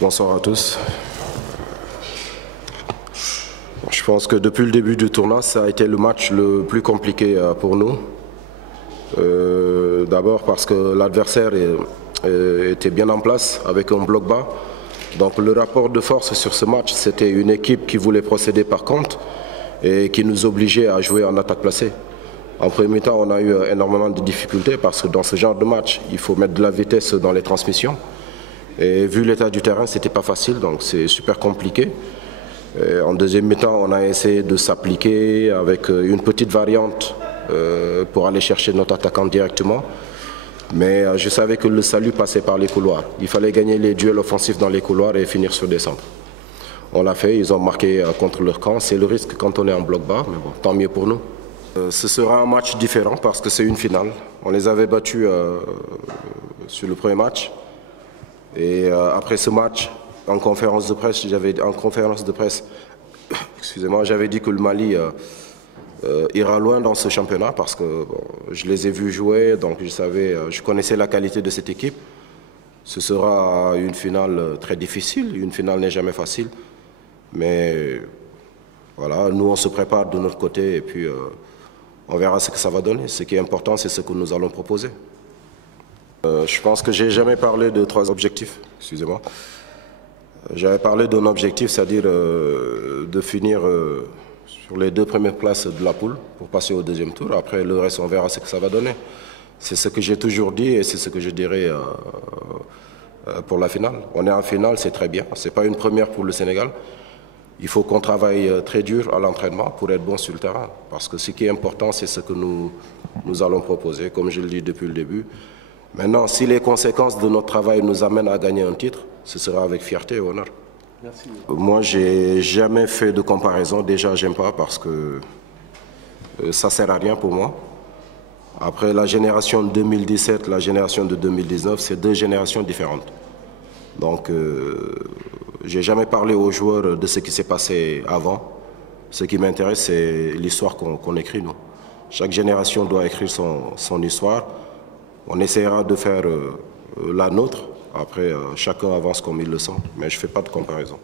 Bonsoir à tous. Je pense que depuis le début du tournoi, ça a été le match le plus compliqué pour nous. D'abord parce que l'adversaire était bien en place avec un bloc bas. Donc le rapport de force sur ce match, c'était une équipe qui voulait procéder par contre et qui nous obligeait à jouer en attaque placée. En premier temps, on a eu énormément de difficultés parce que dans ce genre de match, il faut mettre de la vitesse dans les transmissions. Et vu l'état du terrain, c'était pas facile, donc c'est super compliqué. Et en deuxième mi-temps, on a essayé de s'appliquer avec une petite variante pour aller chercher notre attaquant directement. Mais je savais que le salut passait par les couloirs. Il fallait gagner les duels offensifs dans les couloirs et finir sur des centres. On l'a fait, ils ont marqué contre leur camp. C'est le risque quand on est en bloc bas, mais bon, tant mieux pour nous. Ce sera un match différent parce que c'est une finale. On les avait battus sur le premier match. Et après ce match, en conférence de presse, excusez-moi, j'avais dit que le Mali ira loin dans ce championnat parce que bon, je les ai vus jouer, donc je connaissais la qualité de cette équipe. Ce sera une finale très difficile, une finale n'est jamais facile, mais voilà, nous on se prépare de notre côté et puis on verra ce que ça va donner. Ce qui est important, c'est ce que nous allons proposer. Je pense que j'ai jamais parlé de 3 objectifs, excusez-moi. J'avais parlé d'un objectif, c'est-à-dire de finir sur les 2 premières places de la poule pour passer au deuxième tour. Après, le reste, on verra ce que ça va donner. C'est ce que j'ai toujours dit et c'est ce que je dirais pour la finale. On est en finale, c'est très bien. Ce n'est pas une première pour le Sénégal. Il faut qu'on travaille très dur à l'entraînement pour être bon sur le terrain. Parce que ce qui est important, c'est ce que nous allons proposer, comme je le dis depuis le début. Maintenant, si les conséquences de notre travail nous amènent à gagner un titre, ce sera avec fierté et honneur. Merci. Moi, j'ai jamais fait de comparaison. Déjà, j'aime pas parce que ça sert à rien pour moi. Après la génération de 2017, la génération de 2019, c'est 2 générations différentes. Donc, j'ai jamais parlé aux joueurs de ce qui s'est passé avant. Ce qui m'intéresse, c'est l'histoire qu'on écrit, nous. Chaque génération doit écrire son histoire. On essaiera de faire la nôtre. Après, chacun avance comme il le sent. Mais je ne fais pas de comparaison.